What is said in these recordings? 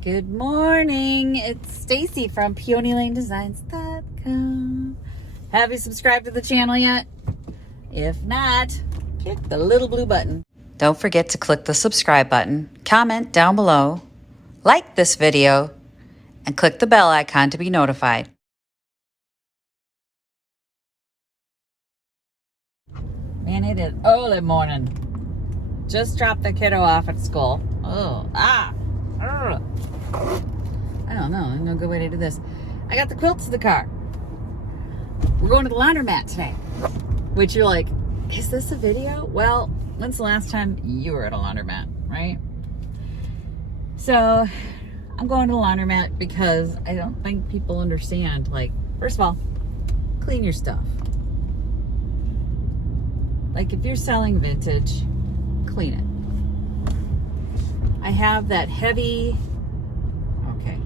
Good morning. It's Stacy from PeonyLaneDesigns.com. Have you subscribed to the channel yet? If not, click the little blue button. Don't forget to click the subscribe button, comment down below, like this video, and click the bell icon to be notified. Man, it is early morning. Just dropped the kiddo off at school. I don't know. There's no good way to do this. I got the quilts in the car. We're going to the laundromat today. Which you're like, is this a video? Well, when's the last time you were at a laundromat, right? So I'm going to the laundromat because I don't think people understand. Like, first of all, clean your stuff. Like, if you're selling vintage, clean it. I have that heavy, okay,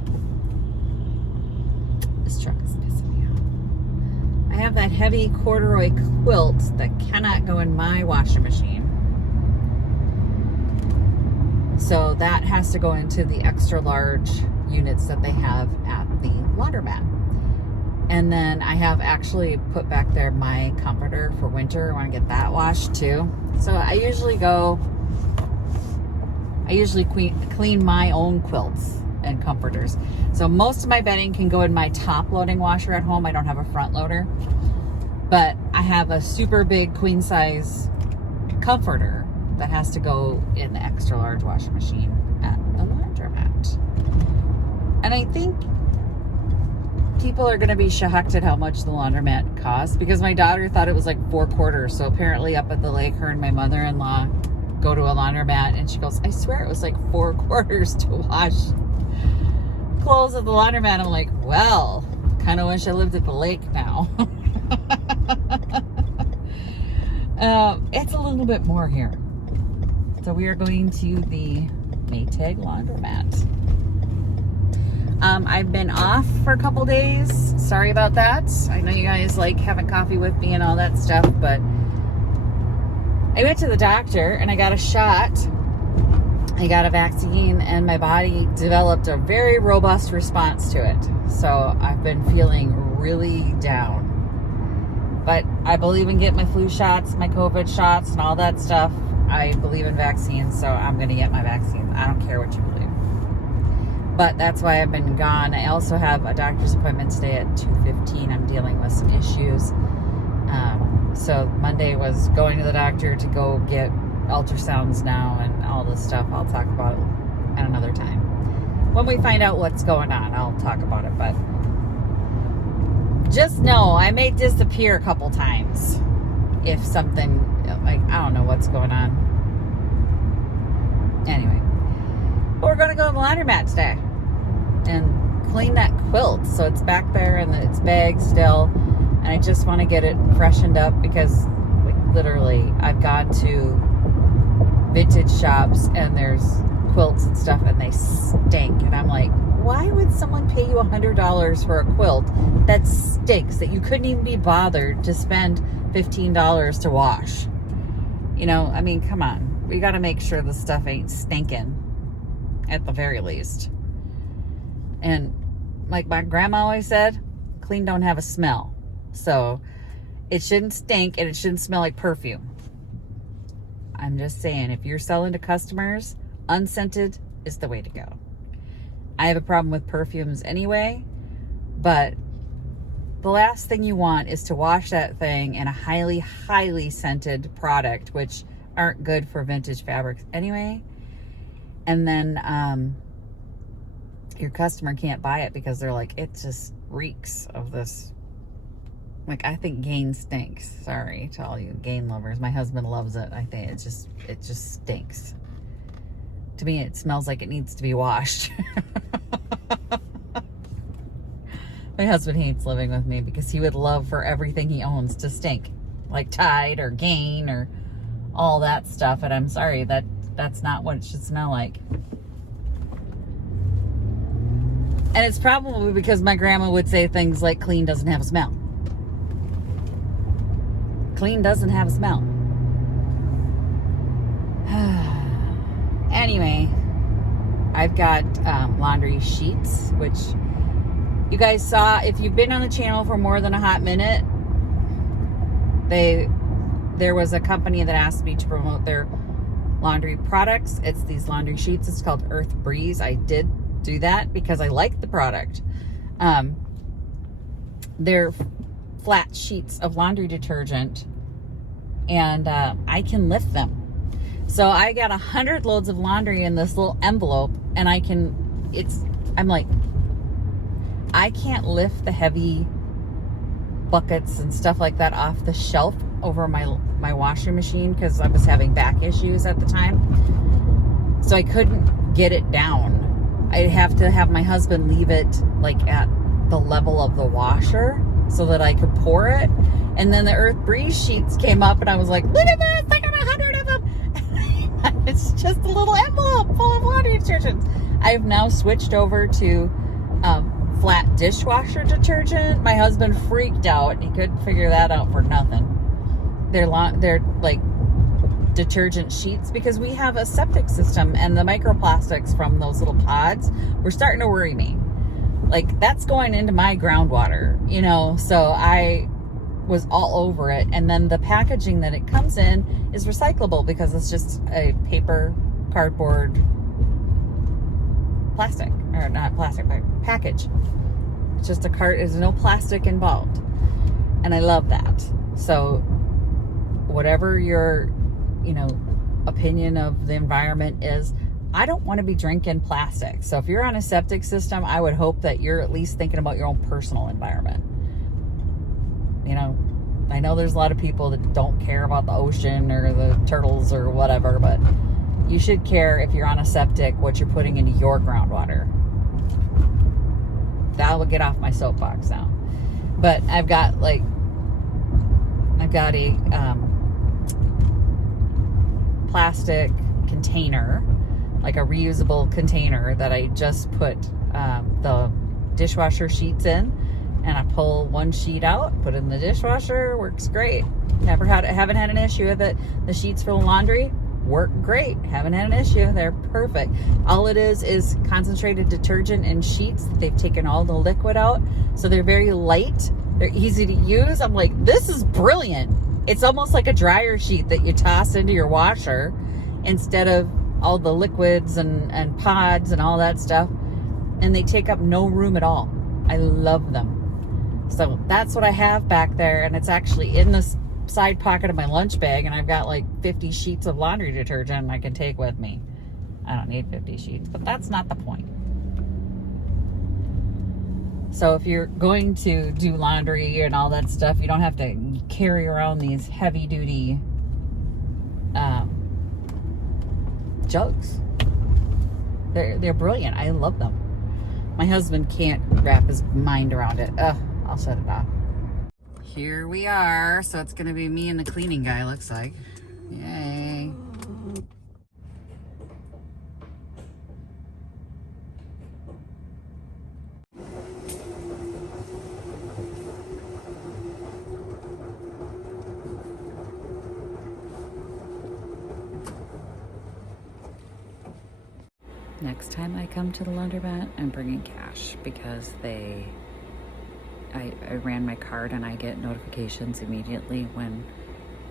this truck is pissing me off. I have that heavy corduroy quilt that cannot go in my washing machine. So that has to go into the extra large units that they have at the laundromat. And then I have actually put back there my comforter for winter. I want to get that washed too. So I usually clean my own quilts and comforters. So most of my bedding can go in my top loading washer at home. I don't have a front loader, but I have a super big queen size comforter that has to go in the extra large washing machine at the laundromat. And I think people are going to be shocked at how much the laundromat costs, because my daughter thought it was like $4.25. So apparently up at the lake, her and my mother-in-law go to a laundromat, and she goes, I swear it was like $4.25 to wash clothes at the laundromat. I'm like, well, kind of wish I lived at the lake now. It's a little bit more here. So we are going to the Maytag laundromat. I've been off for a couple days. Sorry about that. I know you guys like having coffee with me and all that stuff, but I went to the doctor and I got a shot. I got a vaccine, and my body developed a very robust response to it. So I've been feeling really down. But I believe in getting my flu shots, my COVID shots, and all that stuff. I believe in vaccines, so I'm going to get my vaccine. I don't care what you believe. But that's why I've been gone. I also have a doctor's appointment today at 2:15. I'm dealing with some issues. So Monday was going to the doctor to go get ultrasounds now and all this stuff. I'll talk about it at another time. When we find out what's going on, I'll talk about it. But just know I may disappear a couple times if something, like, I don't know what's going on. Anyway, we're going to go to the laundromat today and clean that quilt. So it's back there and it's bagged still. And I just want to get it freshened up because, like, literally I've gone to vintage shops and there's quilts and stuff and they stink. And I'm like, why would someone pay you $100 for a quilt that stinks, that you couldn't even be bothered to spend $15 to wash? You know, I mean, come on. We got to make sure the stuff ain't stinking at the very least. And like my grandma always said, clean don't have a smell. So it shouldn't stink and it shouldn't smell like perfume. I'm just saying, if you're selling to customers, unscented is the way to go. I have a problem with perfumes anyway, but the last thing you want is to wash that thing in a highly, highly scented product, which aren't good for vintage fabrics anyway. And then your customer can't buy it because they're like, it just reeks of this. Like, I think Gain stinks. Sorry to all you Gain lovers. My husband loves it. I think it just stinks. To me, it smells like it needs to be washed. My husband hates living with me because he would love for everything he owns to stink. Like Tide or Gain or all that stuff. And I'm sorry, that's not what it should smell like. And it's probably because my grandma would say things like, clean doesn't have a smell. Clean doesn't have a smell. Anyway, I've got laundry sheets, which you guys saw. If you've been on the channel for more than a hot minute, there was a company that asked me to promote their laundry products. It's these laundry sheets. It's called Earth Breeze. I did do that because I like the product. They're flat sheets of laundry detergent, and I can lift them. So I got 100 loads of laundry in this little envelope, and I'm like, I can't lift the heavy buckets and stuff like that off the shelf over my washing machine because I was having back issues at the time. So I couldn't get it down. I'd have to have my husband leave it like at the level of the washer so that I could pour it. And then the Earth Breeze sheets came up, and I was like, look at this, I got 100 of them. It's just a little envelope full of laundry detergent. I've now switched over to flat dishwasher detergent. My husband freaked out. He couldn't figure that out for nothing. They're like detergent sheets because we have a septic system, and the microplastics from those little pods were starting to worry me. Like, that's going into my groundwater, so I was all over it. And then the packaging that it comes in is recyclable because it's just a paper, cardboard, plastic, or not plastic, but package. It's just there's no plastic involved. And I love that. So whatever your, opinion of the environment is, I don't want to be drinking plastic. So if you're on a septic system, I would hope that you're at least thinking about your own personal environment. I know there's a lot of people that don't care about the ocean or the turtles or whatever, but you should care if you're on a septic what you're putting into your groundwater. That will get off my soapbox now. But I've got a plastic container, like a reusable container that I just put the dishwasher sheets in, and I pull one sheet out, put it in the dishwasher, works great. Haven't had an issue with it. The sheets for the laundry work great. Haven't had an issue. They're perfect. All it is concentrated detergent in sheets. They've taken all the liquid out, so they're very light. They're easy to use. I'm like, this is brilliant. It's almost like a dryer sheet that you toss into your washer instead of all the liquids and pods and all that stuff. And they take up no room at all. I love them. So that's what I have back there, and it's actually in the side pocket of my lunch bag, and I've got like 50 sheets of laundry detergent I can take with me. I don't need 50 sheets, but that's not the point. So if you're going to do laundry and all that stuff, you don't have to carry around these heavy duty jugs. They're brilliant. I love them. My husband can't wrap his mind around it. I'll shut it off. Here we are. So it's going to be me and the cleaning guy, looks like. Yay. Next time I come to the laundromat, I'm bringing cash because I ran my card and I get notifications immediately when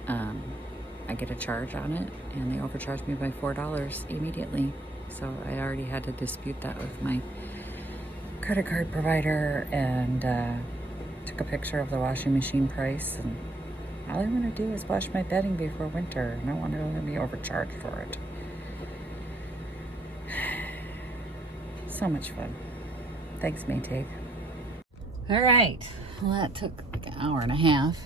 I get a charge on it, and they overcharged me by $4 immediately. So I already had to dispute that with my credit card provider, and took a picture of the washing machine price, and all I want to do is wash my bedding before winter, and I want to be overcharged for it. So much fun. Thanks, Maytag. All right. Well, that took like an hour and a half.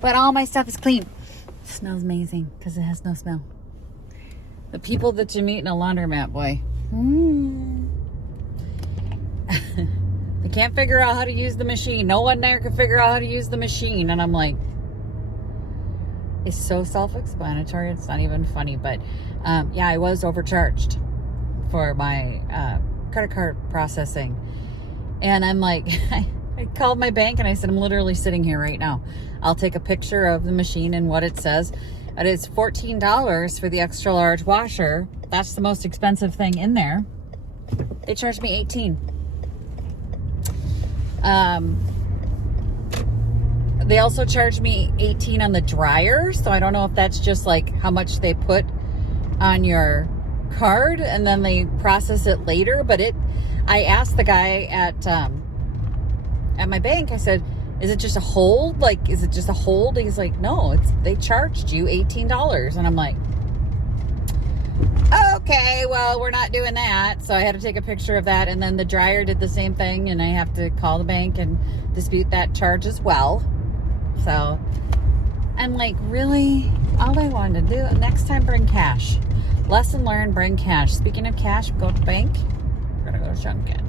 But all my stuff is clean. It smells amazing because it has no smell. The people that you meet in a laundromat, boy. They can't figure out how to use the machine. No one there can figure out how to use the machine. And I'm like, it's so self-explanatory. It's not even funny. But yeah, I was overcharged for my credit card processing. And I'm like, I called my bank and I said, I'm literally sitting here right now. I'll take a picture of the machine and what it says. And it's $14 for the extra large washer, that's the most expensive thing in there. They charged me $18. They also charged me $18 on the dryer, so I don't know if that's just like how much they put on your card and then they process it later. But I asked the guy at my bank, I said, is it just a hold? Like, is it just a hold? He's like, no, they charged you $18. And I'm like, okay, well, we're not doing that. So I had to take a picture of that. And then the dryer did the same thing, and I have to call the bank and dispute that charge as well. So I'm like, really? All I wanted to do, next time, bring cash. Lesson learned, bring cash. Speaking of cash, go to the bank. We're gonna go junkin'.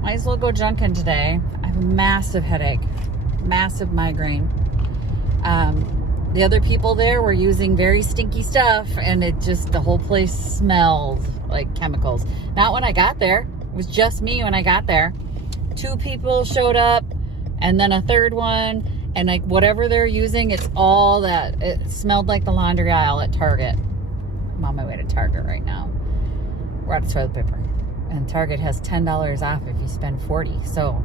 Might as well go junkin' today. I have a massive headache, massive migraine. The other people there were using very stinky stuff, and the whole place smelled like chemicals. Not when I got there. It was just me when I got there. 2 people showed up, and then a third one, and like whatever they're using, it's all that. It smelled like the laundry aisle at Target. I'm on my way to Target right now. We're out of toilet paper. And Target has $10 off if you spend $40. So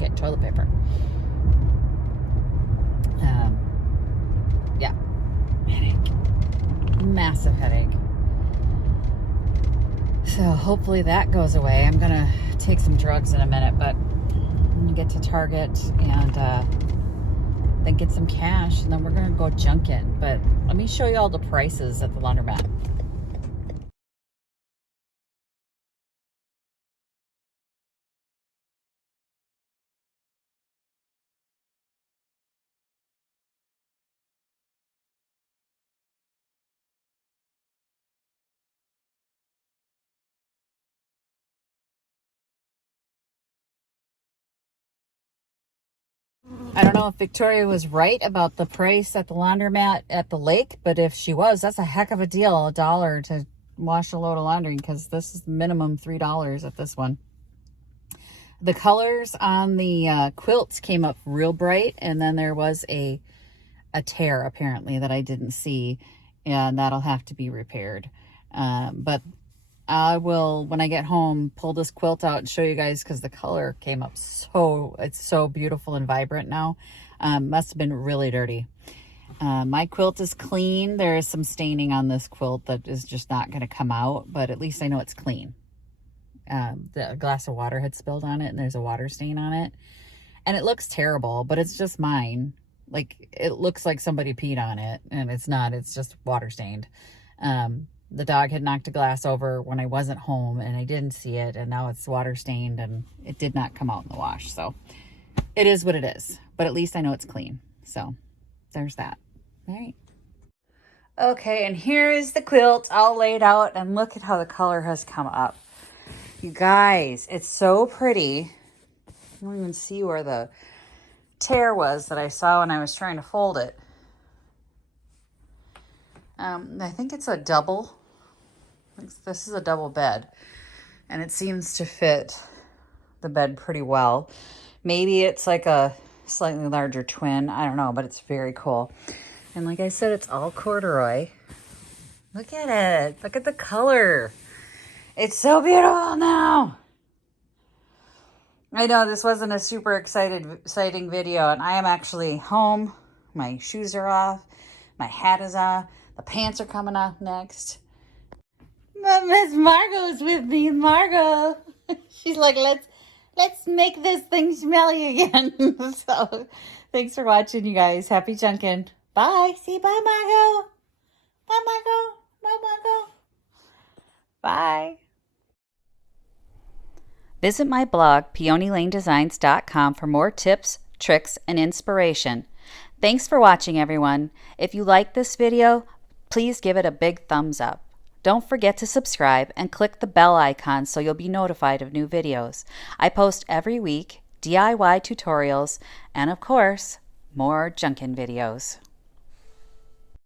get toilet paper. Yeah. Headache. Massive headache. So hopefully that goes away. I'm going to take some drugs in a minute, but I'm going to get to Target and then get some cash, and then we're going to go junkin'. But let me show you all the prices at the laundromat. I don't know if Victoria was right about the price at the laundromat at the lake, but if she was, that's a heck of a deal, $1 to wash a load of laundry, because this is minimum $3 at this one. The colors on the quilts came up real bright, and then there was a tear apparently that I didn't see, and that'll have to be repaired. But I will, when I get home, pull this quilt out and show you guys, because the color came up it's so beautiful and vibrant now. Must have been really dirty. My quilt is clean. There is some staining on this quilt that is just not going to come out, but at least I know it's clean. The glass of water had spilled on it, and there's a water stain on it. And it looks terrible, but it's just mine. Like, it looks like somebody peed on it, and it's not. It's just water stained. The dog had knocked a glass over when I wasn't home, and I didn't see it, and now it's water stained, and it did not come out in the wash. So it is what it is, but at least I know it's clean. So there's that. All right. Okay, and here is the quilt all laid out, and look at how the color has come up. You guys, it's so pretty. I don't even see where the tear was that I saw when I was trying to fold it. I think it's a double. This is a double bed, and it seems to fit the bed pretty well. Maybe it's like a slightly larger twin. I don't know, but it's very cool. And like I said, it's all corduroy. Look at it. Look at the color. It's so beautiful now. I know this wasn't a super exciting video, and I am actually home. My shoes are off. My hat is off. The pants are coming off next. But Miss Margot's with me. Margot. She's like, let's make this thing smelly again. So thanks for watching, you guys. Happy junkin'. Bye. Say bye, Margot. Bye, Margot. Bye, Margot. Bye. Visit my blog, peonylanedesigns.com, for more tips, tricks, and inspiration. Thanks for watching, everyone. If you like this video, please give it a big thumbs up. Don't forget to subscribe and click the bell icon so you'll be notified of new videos. I post every week DIY tutorials and, of course, more junkin' videos.